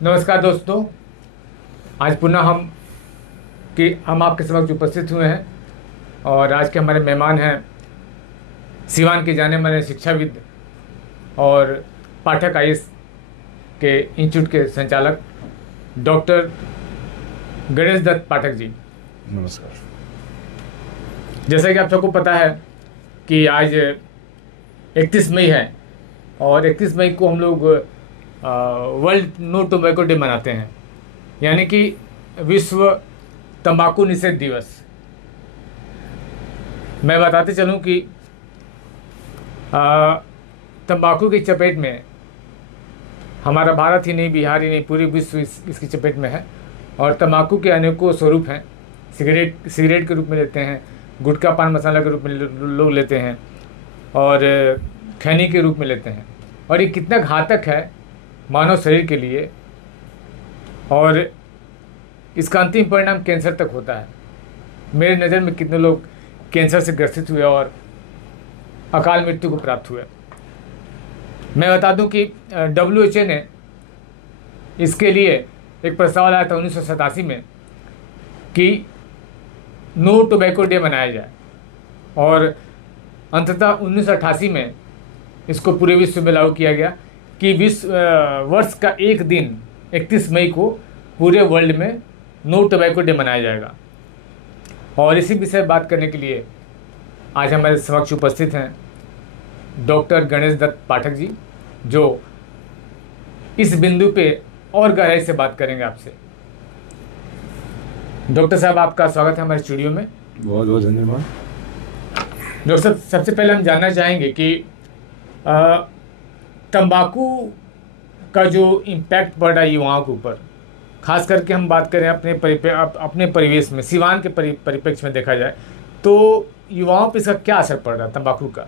नमस्कार दोस्तों। आज पुनः हम आपके समक्ष उपस्थित हुए हैं और आज के हमारे मेहमान हैं सिवान के जाने माने शिक्षाविद और पाठक आईएएस के इंस्टीट्यूट के संचालक डॉक्टर गणेश दत्त पाठक जी। नमस्कार। जैसा कि आप सबको पता है कि आज 31 मई है और 31 मई को हम लोग वर्ल्ड नो टोबैको डे मनाते हैं, यानी कि विश्व तंबाकू निषेध दिवस। मैं बताते चलूं कि तंबाकू की चपेट में हमारा भारत ही नहीं, बिहार ही नहीं, पूरी विश्व इसकी चपेट में है। और तंबाकू के अनेकों स्वरूप हैं। सिगरेट के रूप में लेते हैं, गुटखा पान मसाला के रूप में लोग लेते हैं और खैनी के रूप में लेते हैं। और ये कितना घातक है मानव शरीर के लिए, और इसका अंतिम परिणाम कैंसर तक होता है। मेरे नज़र में कितने लोग कैंसर से ग्रसित हुए और अकाल मृत्यु को प्राप्त हुए। मैं बता दूं कि WHO ने इसके लिए एक प्रस्ताव लाया था 1987 में कि नो टोबैको डे मनाया जाए, और अंततः 1988 में इसको पूरे विश्व में लागू किया गया कि वर्ष का एक दिन 31 मई को पूरे वर्ल्ड में नो टोबैको डे मनाया जाएगा। और इसी विषय बात करने के लिए आज हमारे समक्ष उपस्थित हैं डॉक्टर गणेश दत्त पाठक जी, जो इस बिंदु पे और गहराई से बात करेंगे आपसे। डॉक्टर साहब, आपका स्वागत है हमारे स्टूडियो में। बहुत बहुत धन्यवाद। डॉक्टर साहब, सबसे पहले हम जानना चाहेंगे कि तंबाकू का जो इम्पैक्ट पड़ रहा है युवाओं के ऊपर, खास करके हम बात करें अपने परिवेश में, सिवान के परिप्रेक्ष्य में देखा जाए तो युवाओं पर इसका क्या असर पड़ रहा है तंबाकू का?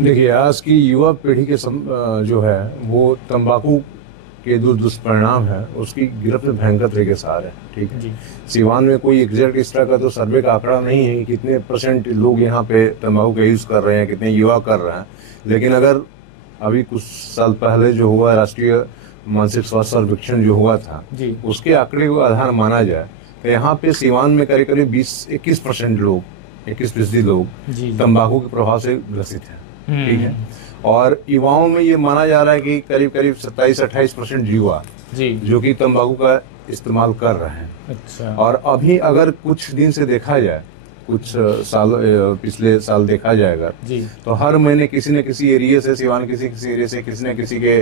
देखिए, आज की युवा पीढ़ी के जो है वो तंबाकू के जो दुष्परिणाम है उसकी गिरफ्त में भयंकर तरीके से आ रहे हैं। ठीक है जी। सिवान में कोई एग्जैक्ट इस तरह का तो सर्वे का आंकड़ा नहीं है कि कितने % लोग यहाँ पे तंबाकू का यूज कर रहे हैं, कितने युवा कर रहे हैं। लेकिन अगर अभी कुछ साल पहले जो हुआ राष्ट्रीय मानसिक स्वास्थ्य सर्वेक्षण जो हुआ था जी, उसके आंकड़े को आधार माना जाए तो यहाँ पे सिवान में करीब करीब 21% लोग, 21% लोग तंबाकू के प्रभाव से ग्रसित हैं। ठीक है। और युवाओं में ये माना जा रहा है कि करीब करीब 27-28% युवा जी जो कि तंबाकू का इस्तेमाल कर रहे हैं। अच्छा। और अभी अगर कुछ दिन से देखा जाए, कुछ साल पिछले साल देखा जाएगा जी, तो हर महीने किसी न किसी एरिया से, सिवान किसी एरिया से किसी न किसी के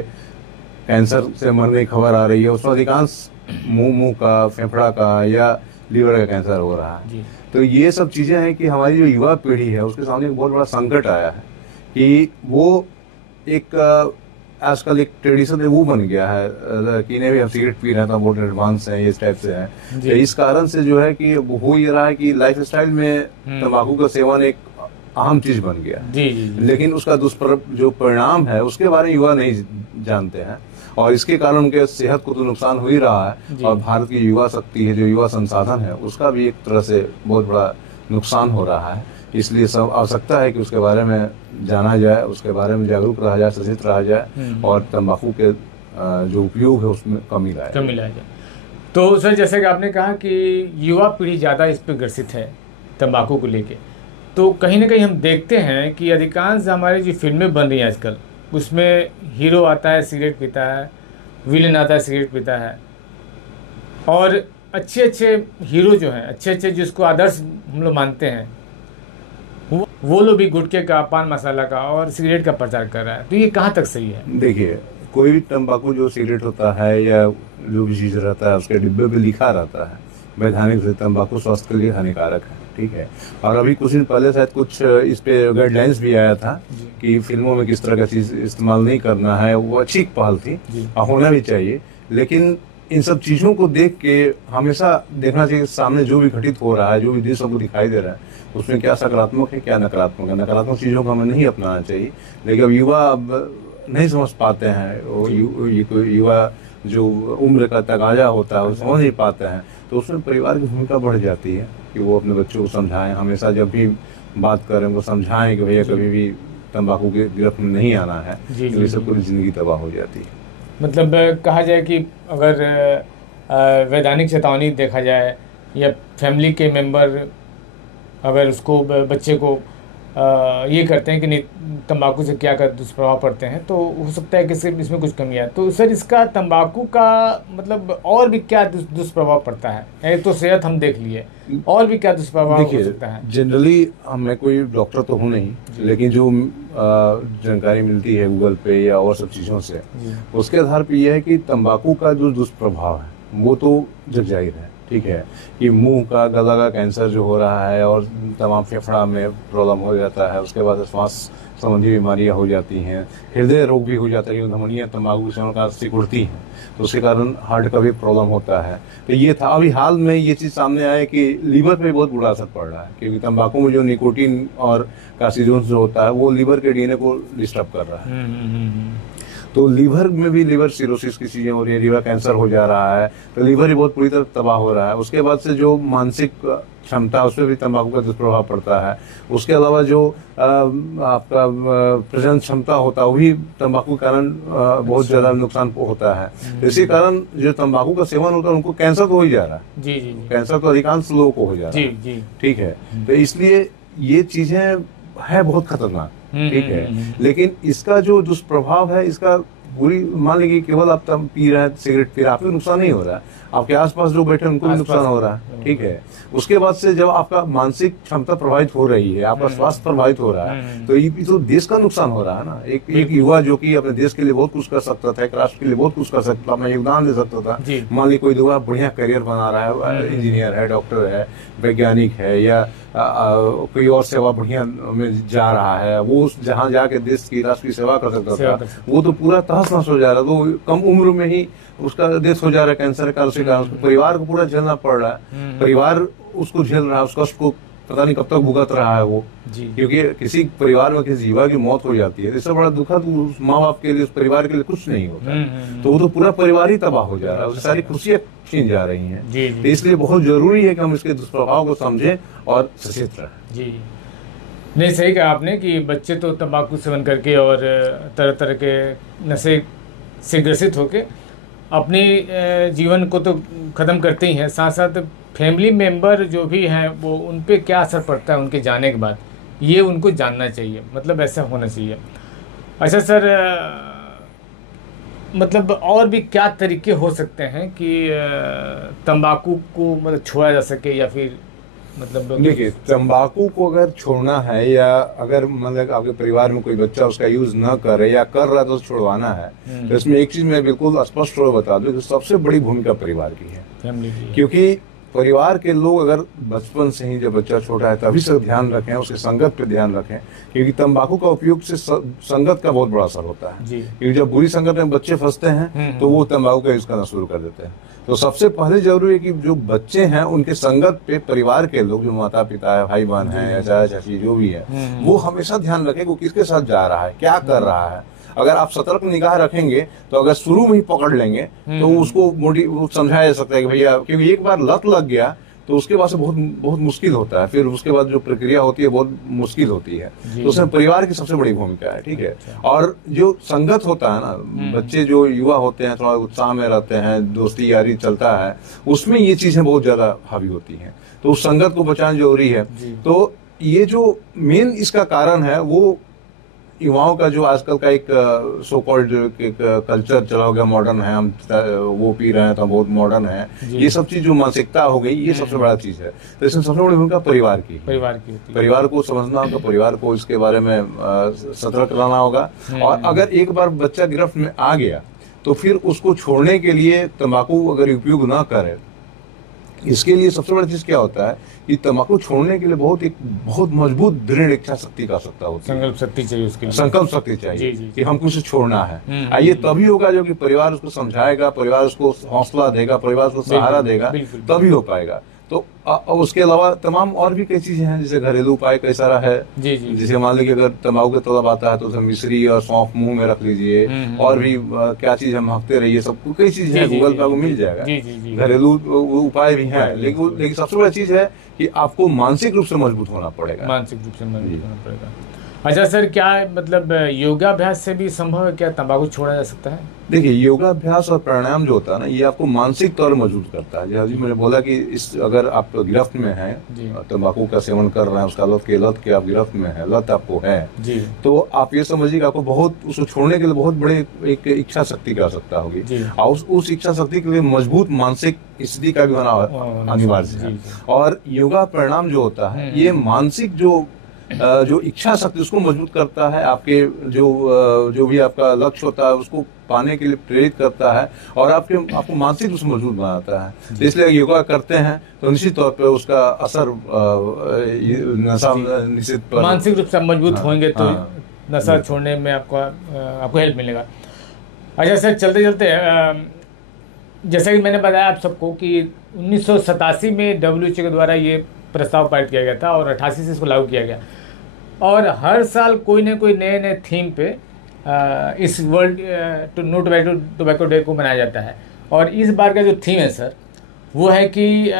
कैंसर से मरने की खबर आ रही है। उसमें अधिकांश मुंह का, फेफड़ा का या लीवर का कैंसर हो रहा है जी। तो ये सब चीजें हैं कि हमारी जो युवा पीढ़ी है उसके सामने एक बहुत बड़ा संकट आया है कि वो एक आजकल एक ट्रेडिशन वो बन गया है कि नहीं भी हम सिगरेट पी रहे हैं तो बहुत एडवांस हैं, इस टाइप से हैं। तो इस कारण से जो है कि हो ये रहा है कि लाइफ स्टाइल में तंबाकू का सेवन एक अहम चीज बन गया जी, जी। लेकिन उसका जो परिणाम है उसके बारे में युवा नहीं जानते हैं, और इसके कारण उनके सेहत को तो नुकसान हो ही रहा है। और भारत की युवा शक्ति है, जो युवा संसाधन है, उसका भी एक तरह से बहुत बड़ा नुकसान हो रहा है। इसलिए सब आवश्यकता है कि उसके बारे में जाना जाए, उसके बारे में जागरूक रहा जाए, सचेत रहा जाए और तंबाकू के जो उपयोग है उसमें कमी लाया जाए। तो सर, जैसे कि आपने कहा कि युवा पीढ़ी ज़्यादा इस पर ग्रसित है तंबाकू को लेके, तो कहीं ना कहीं हम देखते हैं कि अधिकांश हमारी जो फिल्में बन रही हैं आजकल, उसमें हीरो आता है सिगरेट पीता है, विलेन आता है सिगरेट पीता है, और अच्छे अच्छे हीरो जो हैं, अच्छे अच्छे जिसको आदर्श हम लोग मानते हैं, वो लोग भी गुटखे का, पान मसाला का और सिगरेट का प्रचार कर रहा है। तो ये कहाँ तक सही है? देखिए, कोई भी तंबाकू जो सिगरेट होता है या जो भी चीज रहता है उसके डिब्बे पे लिखा रहता है वैधानिक से तंबाकू स्वास्थ्य के लिए हानिकारक है। ठीक है। और अभी कुछ दिन पहले शायद कुछ इस पे गाइडलाइंस भी आया था कि फिल्मों में किस तरह का चीज इस्तेमाल नहीं करना है। वो अच्छी पहल थी और होना भी चाहिए, लेकिन इन सब चीजों को देख के हमेशा देखना चाहिए सामने जो भी घटित हो रहा है, जो भी दृश्य हमको दिखाई दे रहा है, उसमें क्या सकारात्मक है, क्या नकारात्मक है। नकारात्मक चीजों को हमें नहीं अपनाना चाहिए। लेकिन अब युवा अब नहीं समझ पाते हैं, युवा जो उम्र का तकाजा होता है वो समझ नहीं पाते हैं, तो उसमें परिवार की भूमिका बढ़ जाती है कि वो अपने बच्चों को समझाएं, हमेशा जब भी बात करें उनको समझाएं कि भैया कभी भी तंबाकू के गिरफ्त में नहीं आना है, तो इससे पूरी जिंदगी तबाह हो जाती है। मतलब कहा जाए कि अगर वैधानिक चेतावनी देखा जाए या फैमिली के मेंबर अगर उसको बच्चे को ये करते हैं कि नहीं तंबाकू से क्या क्या दुष्प्रभाव पड़ते हैं, तो हो सकता है कि इसमें कुछ कमी आए। तो सर इसका तंबाकू का मतलब और भी क्या दुष्प्रभाव पड़ता है? एक तो सेहत हम देख लिए, और भी क्या दुष्प्रभाव हो सकता है? जनरली मैं कोई डॉक्टर तो हूँ नहीं, लेकिन जो जानकारी मिलती है गूगल पे या और सब चीज़ों से, उसके आधार पर यह है कि तंबाकू का जो दुष्प्रभाव है वो तो जग जाहिर है, ठीक है, कि मुंह का गला का कैंसर जो हो रहा है और तमाम फेफड़ा में प्रॉब्लम हो जाता है, उसके बाद श्वास संबंधी बीमारियां हो जाती हैं, हृदय रोग भी हो जाता है, क्योंकि धमनियाँ तंबाकू के सेवन का सिकुड़ती हैं, तो उसके कारण हार्ट का भी प्रॉब्लम होता है। तो ये था, अभी हाल में ये चीज़ सामने आया कि लीवर पे बहुत बुरा असर पड़ रहा है, क्योंकि तंबाकू में जो निकोटीन और कार्सिनोजेन जो होता है वो लीवर के डीएनए को डिस्टर्ब कर रहा है। तो लीवर में भी लीवर सिरोसिस की चीजें हो रही है, लीवर कैंसर हो जा रहा है, तो लीवर ही बहुत पूरी तरह तबाह हो रहा है। उसके बाद से जो मानसिक क्षमता उस पर भी तंबाकू का दुष्प्रभाव पड़ता है। उसके अलावा जो आपका प्रजनन क्षमता होता है वो भी तंबाकू के कारण बहुत ज्यादा नुकसान होता है। तो इसी कारण जो तंबाकू का सेवन होता है उनको कैंसर तो हो ही जा रहा है। जी जी, कैंसर तो अधिकांश लोगों को हो जा रहा है, ठीक है। तो इसलिए ये चीजें है बहुत खतरनाक, ठीक है। लेकिन इसका जो दुष्प्रभाव है, इसका पूरी मान लीजिए केवल आप तब पी रहे हैं, सिगरेट पी रहे हैं, आपको नुकसान नहीं हो रहा है, आपके आसपास जो बैठे हैं उनको भी नुकसान हो रहा है, ठीक है। उसके बाद से जब आपका मानसिक क्षमता प्रभावित हो रही है, आपका स्वास्थ्य प्रभावित हो रहा है, तो ये तो देश का नुकसान हो रहा है ना। एक युवा जो कि अपने देश के लिए बहुत कुछ कर सकता था, एक राष्ट्र के लिए बहुत कुछ कर सकता था, अपना योगदान दे सकता था। मान लीजिए कोई युवा बढ़िया करियर बना रहा है, इंजीनियर है, डॉक्टर है, वैज्ञानिक है, या कोई और सेवा बढ़िया में जा रहा है, वो जहाँ जाके देश की राष्ट्र की सेवा कर सकता था, वो तो पूरा तहस नहस हो जा रहा है। तो कम उम्र में ही उसका डेथ हो जा रहा है कैंसर का, उसके कारण उसको परिवार को पूरा झेलना पड़ रहा है, परिवार उसको झेल रहा है, उसको पता नहीं कब तक भुगत रहा है वो, क्योंकि किसी परिवार में किसी युवा की मौत हो जाती है, इससे बड़ा दुखद उस माँ बाप के लिए, उस परिवार के लिए कुछ नहीं होता। तो वो तो पूरा परिवार ही तबाह हो जा रहा है, उसकी सारी खुशियां छीन जा रही हैं। तो इसलिए बहुत जरूरी है कि हम इसके दुष्प्रभाव को समझें और सचेत रहें। जी नहीं, सही कहा आपने कि बच्चे तो तंबाकू सेवन करके और तरह तरह के नशे से ग्रसित होके अपनी जीवन को तो ख़त्म करते ही हैं, साथ साथ फैमिली मेंबर जो भी हैं वो उन पे क्या असर पड़ता है उनके जाने के बाद, ये उनको जानना चाहिए, मतलब ऐसा होना चाहिए। अच्छा सर, मतलब और भी क्या तरीके हो सकते हैं कि तंबाकू को मतलब छोड़ा जा सके, या फिर मतलब देखिए तंबाकू को अगर छोड़ना है, या अगर मतलब आपके परिवार में कोई बच्चा उसका यूज न करे या कर रहा है तो छुड़वाना है, तो इसमें एक चीज मैं बिल्कुल स्पष्ट रूप बता दूं कि सबसे बड़ी भूमिका परिवार की है, फैमिली की। क्योंकि परिवार के लोग अगर बचपन से ही जब बच्चा छोटा है तभी से ध्यान रखें, उसके संगत पे ध्यान रखें, क्योंकि तंबाकू का उपयोग से संगत का बहुत बड़ा असर होता है। क्योंकि जब बुरी संगत में बच्चे फंसते हैं तो वो तंबाकू का यूज करना शुरू कर देते हैं। तो सबसे पहले जरूरी है कि जो बच्चे हैं उनके संगत पे परिवार के लोग, जो माता पिता है, भाई बहन है, या चाचा चाची जो भी है, वो हमेशा ध्यान रखें वो किसके साथ जा रहा है, क्या कर रहा है। अगर आप सतर्क निगाह रखेंगे तो अगर शुरू में ही पकड़ लेंगे तो उसको समझाया जा सकता है कि भैया, क्योंकि एक बार लत लग गया तो उसके बाद से बहुत मुश्किल होता है, फिर उसके बाद जो प्रक्रिया होती है बहुत मुश्किल होती है। तो उसमें परिवार की सबसे बड़ी भूमिका है, ठीक है। और जो संगत होता है ना, बच्चे जो युवा होते हैं थोड़ा उत्साह में रहते हैं, दोस्ती यारी चलता है, उसमें ये चीजें बहुत ज्यादा हावी होती हैं, तो उस संगत को बचाना जरूरी है। तो ये जो मेन इसका कारण है वो युवाओं का जो आजकल का एक सो कॉल्ड एक कल्चर चला हो गया, मॉडर्न है, हम वो पी रहे हैं तो बहुत मॉडर्न है, ये सब चीज जो मानसिकता हो गई, ये सबसे बड़ा चीज है। तो इसमें सबसे बड़ी भूमिका परिवार को समझना होगा, परिवार को इसके बारे में सतर्क रहना होगा। और अगर एक बार बच्चा गिरफ्त में आ गया तो फिर उसको छोड़ने के लिए तंबाकू अगर उपयोग ना करे, इसके लिए सबसे बड़ी चीज क्या होता है कि तंबाकू छोड़ने के लिए बहुत मजबूत दृढ़ इच्छा शक्ति का आवश्यकता होती है, संकल्प शक्ति चाहिए उसके लिए, संकल्प शक्ति चाहिए कि हमको इसे छोड़ना है। ये तभी होगा जो कि परिवार उसको समझाएगा, परिवार उसको हौसला देगा, परिवार उसको सहारा देगा, तभी हो पाएगा। तो उसके अलावा तमाम और भी कई चीजें हैं, जैसे घरेलू उपाय कई सारा है। जैसे मान लीजिए अगर तंबाकू का तलब आता है तो उसे मिश्री और सौंफ मुंह में रख लीजिए, और भी क्या चीज हम हकते रहिए, सब कई चीज है, गूगल पे आपको मिल जाएगा, घरेलू उपाय भी है। लेकिन सबसे बड़ी चीज है कि आपको मानसिक रूप से मजबूत होना पड़ेगा, मानसिक रूप से मजबूत होना पड़ेगा। अच्छा सर, क्या मतलब योगाभ्यास से भी संभव है, क्या तंबाकू छोड़ा जा सकता है? देखिए, योगाभ्यास और प्राणायाम जो होता है ना, ये आपको मानसिक तौर पर मजबूत करता है। जैसे मैंने बोला कि इस अगर आप गिरफ्त में हैं, तंबाकू का सेवन कर रहे हैं, उसका लत के आप गिरफ्त में है, लत आपको है जी, तो आप ये समझिए कि आपको बहुत उसको छोड़ने के लिए बहुत बड़े एक इच्छा शक्ति की आवश्यकता होगी, और उस इच्छा शक्ति के लिए मजबूत मानसिक स्थिति का भी होना अनिवार्य है। और योगा प्राणायाम जो होता है, ये मानसिक जो इच्छा शक्ति उसको मजबूत करता है, आपके जो भी आपका लक्ष्य होता है उसको पाने के लिए प्रेरित करता है, और आपको मानसिक रूप से मजबूत बनाता है। तो इसलिए योगा करते हैं तो निश्चित तौर पे उसका असर नशा निश्चित मानसिक रूप से मजबूत होंगे तो नशा छोड़ने में आपको हेल्प मिलेगा। अच्छा सर, चलते चलते जैसा कि मैंने बताया आप सबको कि 1987 में WHO के द्वारा ये प्रस्ताव पारित किया गया था और 88 से इसको लागू किया गया, और हर साल कोई ना कोई नए नए थीम पे इस वर्ल्ड नो टोबैको डे को मनाया जाता है। और इस बार का जो थीम है सर, वो है कि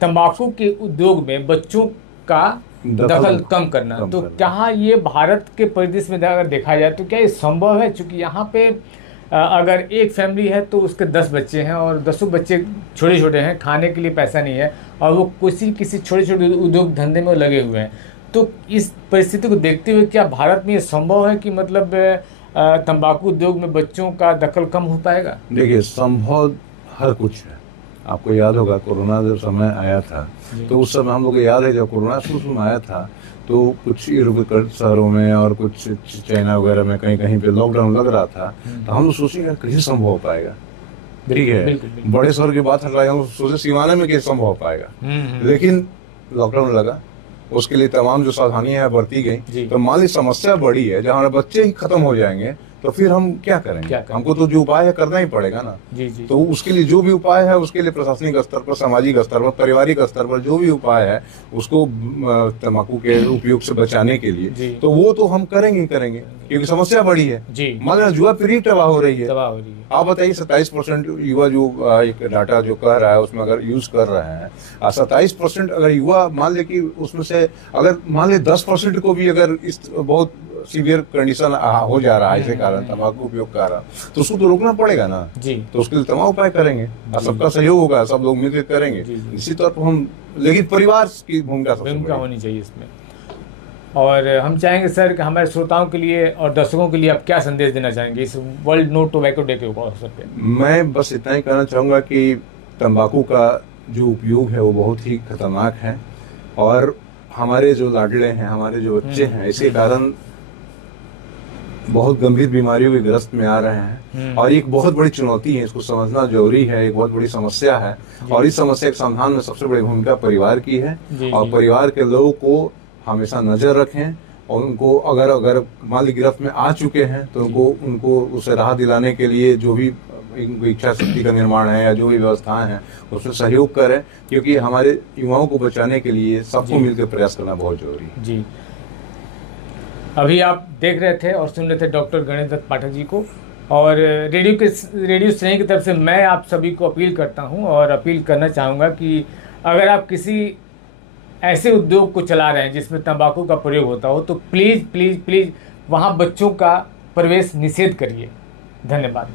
तंबाकू के उद्योग में बच्चों का दखल कम करना। तो क्या ये भारत के परिदृश्य में अगर देखा जाए तो क्या ये संभव है? चूँकि यहाँ पे अगर एक फैमिली है तो उसके 10 बच्चे हैं और 10 बच्चे छोटे छोटे हैं, खाने के लिए पैसा नहीं है, और वो किसी छोटे छोटे उद्योग धंधे में लगे हुए हैं। तो इस परिस्थिति को देखते हुए क्या भारत में ये संभव है कि मतलब तंबाकू उद्योग में बच्चों का दखल कम हो पाएगा? देखिए, संभव हर कुछ है। आपको याद होगा कोरोना जब समय आया था, तो उस समय हम लोग को याद है जब कोरोना शुरू में आया था तो कुछ यूरोप शहरों में और कुछ चाइना वगैरह में कहीं कहीं पे लॉकडाउन लग रहा था। तो हम लोग सोचे कैसे संभव हो पाएगा, ठीक है, बड़े शहर की बात हटाए, हम सोचे सीमाने में कैसे संभव हो पाएगा। लेकिन लॉकडाउन लगा, उसके लिए तमाम जो सावधानियां बरती गई। तो मान ली समस्या बड़ी है, जहाँ हमारे बच्चे ही खत्म हो जाएंगे तो फिर हम क्या करेंगे? हमको तो जो उपाय है करना ही पड़ेगा ना। जी। तो उसके लिए जो भी उपाय है, उसके लिए प्रशासनिक स्तर पर, सामाजिक स्तर पर, पारिवारिक स्तर पर जो भी उपाय है उसको तंबाकू के उपयोग से बचाने के लिए, तो वो तो हम करेंगे क्योंकि समस्या बड़ी है। मान लो जुआ पीढ़ी तबाह हो रही है। आप बताइए, 27% युवा जो एक डाटा जो कह रहा है उसमें अगर यूज कर रहे हैं, 27% अगर युवा मान ले कि उसमें से अगर मान ले 10% को भी अगर इस बहुत सीवियर कंडीशन हो जा रहा है इसके कारण, तंबाकू उपयोग का कारण, तो उसको तो रोकना पड़ेगा ना जी। तो उसके लिए तमाम उपाय करेंगे और सबका सहयोग होगा, सब लोग मिलकर करेंगे इसी तौर पर हम। लेकिन परिवार की भूमिका होनी चाहिए इसमें। और हम चाहेंगे सर कि हमारे श्रोताओं के लिए और दर्शकों के लिए आप क्या संदेश देना चाहेंगे इस वर्ल्ड नो टोबैको डे के अवसर पे? मैं बस इतना ही कहना चाहूंगा कि तंबाकू का जो उपयोग है वो बहुत ही खतरनाक है, और हमारे जो लाडले हैं, हमारे जो बच्चे हैं, इसके कारण बहुत गंभीर बीमारियों के ग्रस्त में आ रहे हैं। और एक बहुत बड़ी चुनौती है, इसको समझना जरूरी है, एक बहुत बड़ी समस्या है। और इस समस्या के समाधान में सबसे बड़ी भूमिका परिवार की है। और परिवार के लोगों को हमेशा नजर रखें, और उनको अगर मान ली गिरफ्त में आ चुके हैं तो उनको उसे राहत दिलाने के लिए जो भी इच्छा शक्ति का निर्माण है या जो भी व्यवस्थाएं हैं उसमें सहयोग करें, क्योंकि हमारे युवाओं को बचाने के लिए सबको मिलकर प्रयास करना बहुत जरूरी है। जी, अभी आप देख रहे थे और सुन रहे थे डॉक्टर गणेश दत्त पाठक जी को, और रेडियो श्रेणी की तरफ से मैं आप सभी को अपील करता हूं और अपील करना चाहूँगा कि अगर आप किसी ऐसे उद्योग को चला रहे हैं जिसमें तंबाकू का प्रयोग होता हो तो प्लीज़ प्लीज़ प्लीज़ वहाँ बच्चों का प्रवेश निषेध करिए। धन्यवाद।